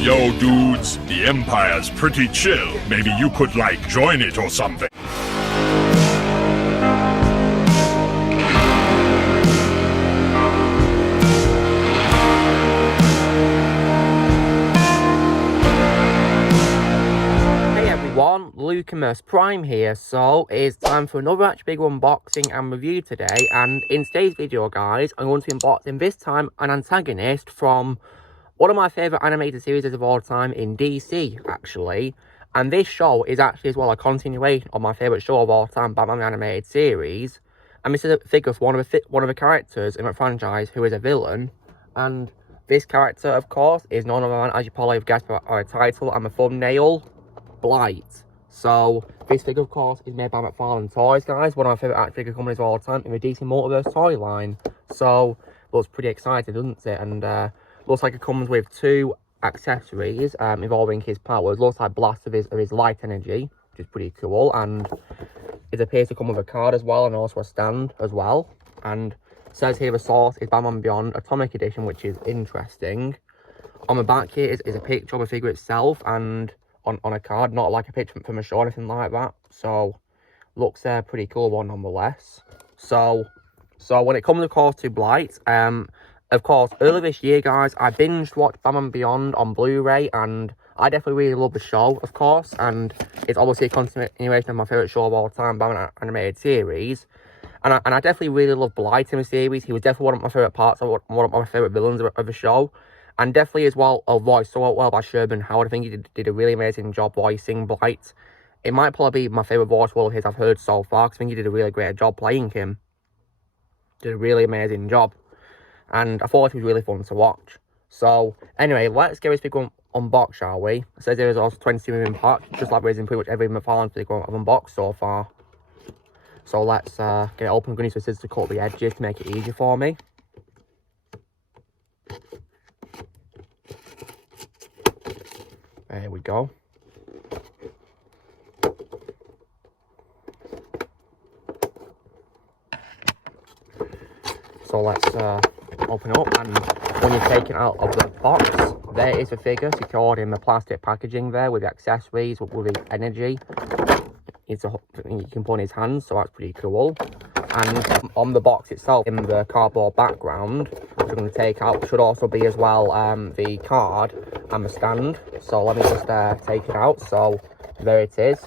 Yo, dudes, the Empire's pretty chill. Maybe you could, like, join it or something. MULTIVERSE Prime here, so it's time for another actually big unboxing and review today. And in today's video, guys, I'm going to be unboxing this time an antagonist from one of my favourite animated series of all time in DC, actually. And this show is actually as well a continuation of my favourite show of all time, Batman the Animated Series. And this is a figure for one of the characters in the franchise who is a villain. And this character, of course, is none other than, as you probably have guessed by our title and the thumbnail, BLIGHT. So, this figure, of course, is made by McFarlane Toys, guys. One of my favourite action figure companies of all time in the DC Multiverse toy line. So, looks pretty exciting, doesn't it? And looks like it comes with two accessories involving his powers. Looks like blasts of his light energy, which is pretty cool. And it appears to come with a card as well, and also a stand as well. And it says here the source is Batman Beyond Atomic Edition, which is interesting. On the back here is a picture of the figure itself, and on a card, not like a picture from a show or anything like that. So looks pretty cool one nonetheless. So when it comes of course to BLIGHT, of course earlier this year, guys, I binged watched Batman Beyond on Blu-ray, and I definitely really love the show, of course, and it's obviously a continuation of my favourite show of all time, Batman Animated Series. And I definitely really love BLIGHT in the series. He was definitely one of my favourite parts, of one of my favourite villains of the show. And definitely as well, voiced so well by Sherman Howard. I think he did a really amazing job voicing BLIGHT. It might probably be my favourite voice role of his I've heard so far, because I think he did a really great job playing him. Did a really amazing job. And I thought it was really fun to watch. So, anyway, let's get this figure unboxed, shall we? It says there is also 22 million parts, just like there is in pretty much every McFarlane figure I've unboxed so far. So let's get it open. I'm going to use the scissors to cut the edges to make it easier for me. There we go. So let's open up, and when you're taking it out of the box, there is the figure secured in the plastic packaging there with the accessories, with the energy. You can put in his hands, so that's pretty cool. And on the box itself, in the cardboard background, which we're going to take out, should also be as well the card and the stand. So let me just take it out. So there it is.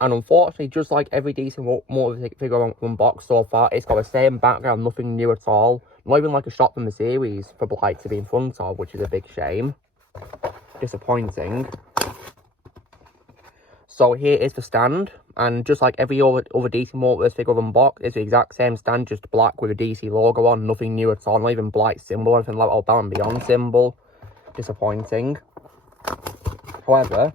And unfortunately, just like every decent multi-figure unboxed so far, it's got the same background, nothing new at all. Not even like a shot from the series for BLIGHT to be in front of, which is a big shame. Disappointing. So here is the stand, and just like every other DC Multiverse figure unboxed, it's the exact same stand, just black with a DC logo on, nothing new at all, not even BLIGHT symbol or anything like that, or Batman Beyond symbol. Disappointing. However,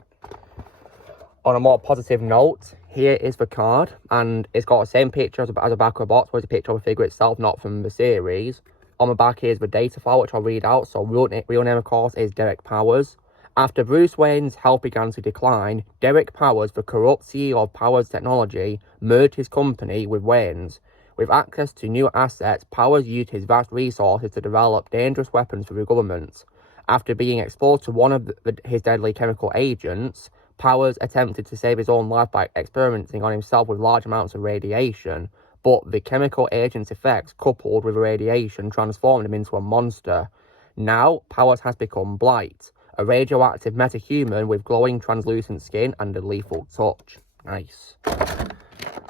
on a more positive note, here is the card, and it's got the same picture as a back of the box, where it's a picture of the figure itself, not from the series. On the back here is the data file, which I'll read out. So real name, of course, is Derek Powers. After Bruce Wayne's health began to decline, Derek Powers, the corrupt CEO of Powers Technology, merged his company with Wayne's. With access to new assets, Powers used his vast resources to develop dangerous weapons for the government. After being exposed to one of his deadly chemical agents, Powers attempted to save his own life by experimenting on himself with large amounts of radiation, but the chemical agent's effects, coupled with the radiation, transformed him into a monster. Now, Powers has become BLIGHT, a radioactive metahuman with glowing translucent skin and a lethal touch. Nice.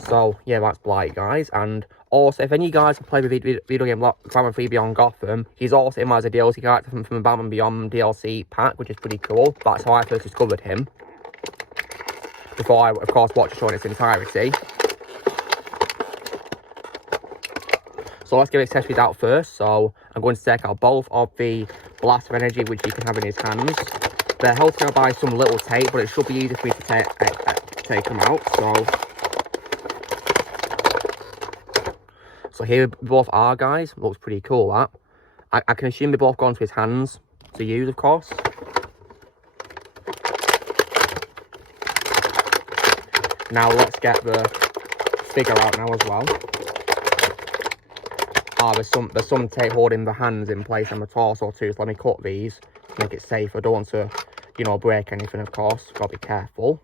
So, yeah, that's BLIGHT, guys. And also, if any of you guys have played the video game Batman 3 Beyond Gotham, he's also in as a DLC character from the Batman Beyond DLC pack, which is pretty cool. That's how I first discovered him, before I, of course, watched the show in its entirety. So let's get accessories out first. So I'm going to take out both of the blast of energy, which he can have in his hands. They're held together by some little tape, but it should be easy for me to take them out. So here both are, guys. Looks pretty cool, that. I can assume they both go into his hands to use, of course. Now let's get the figure out now as well. There's some tape holding the hands in place and the torso too, so let me cut these to make it safe. I don't want to, you know, break anything, of course. Gotta be careful.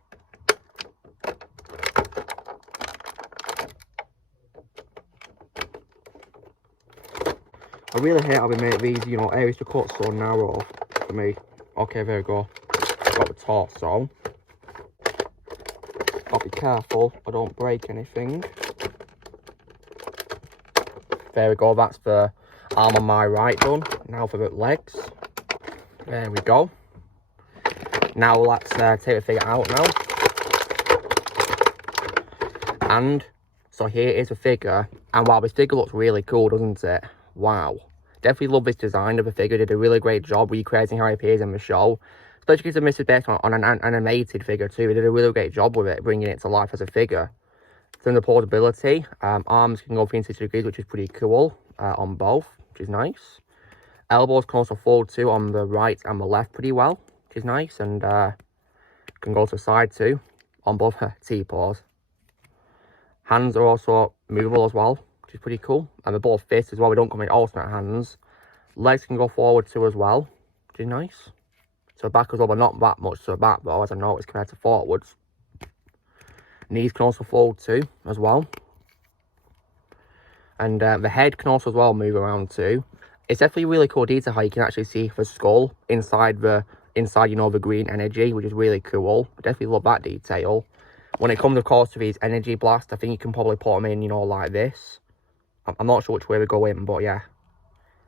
I really hate how we make these, you know, areas to cut so narrow for me. Okay, there we go. Got the torso. Gotta be careful I don't break anything. There we go, that's the arm on my right done. Now for the legs. There we go. Now let's take the figure out now. And so here is the figure. And wow, this figure looks really cool, doesn't it? Wow. Definitely love this design of the figure. Did a really great job recreating how he appears in the show. Especially because this is based on an animated figure too. They did a really great job with it, bringing it to life as a figure. Then the portability. Arms can go 360 degrees, which is pretty cool on both, which is nice. Elbows can also fold too on the right and the left pretty well, which is nice. And can go to the side too on both T-paws. Hands are also movable as well, which is pretty cool. And they're both fists as well. We don't come in alternate hands. Legs can go forward too as well, which is nice. So back as well, but not that much to the back though, as I noticed compared to forwards. Knees can also fold too as well. And the head can also as well move around too. It's definitely really cool detail how you can actually see the skull inside you know, the green energy, which is really cool. I definitely love that detail. When it comes, of course, to these energy blasts, I think you can probably put them in, you know, like this. I'm not sure which way we go in, but yeah.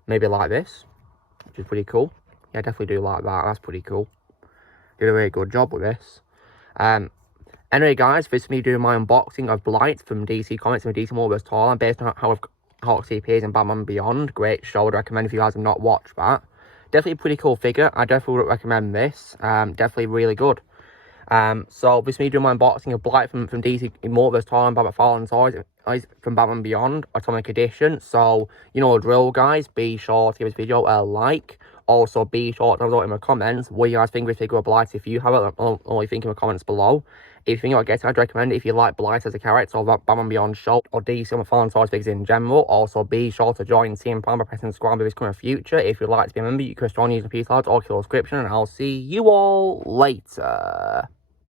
Maybe like this, which is pretty cool. Yeah, I definitely do like that. That's pretty cool. Did a really good job with this. Anyway, guys, this is me doing my unboxing of BLIGHT from DC Comics and the DC Multiverse toyline based on how it appears in Batman Beyond. Great show. I'd recommend if you guys have not watched that. Definitely a pretty cool figure. I definitely would recommend this. Definitely really good. So this is me doing my unboxing of BLIGHT from DC Multiverse toyline, Batman Fallen Toys from Batman Beyond Atomic Edition. So you know the drill, guys. Be sure to give this video a like. Also, be sure to note in the comments what you guys think of this figure of BLIGHT. If you have it, or you think in the comments below. If you think you'll get it, I'd recommend it if you like BLIGHT as a character or Batman Beyond show or DC or Fallen Toys figures in general. Also, be sure to join Team Prime by pressing subscribe in this coming future. If you'd like to be a member, you can join using the Peace Cards or kill description, and I'll see you all later.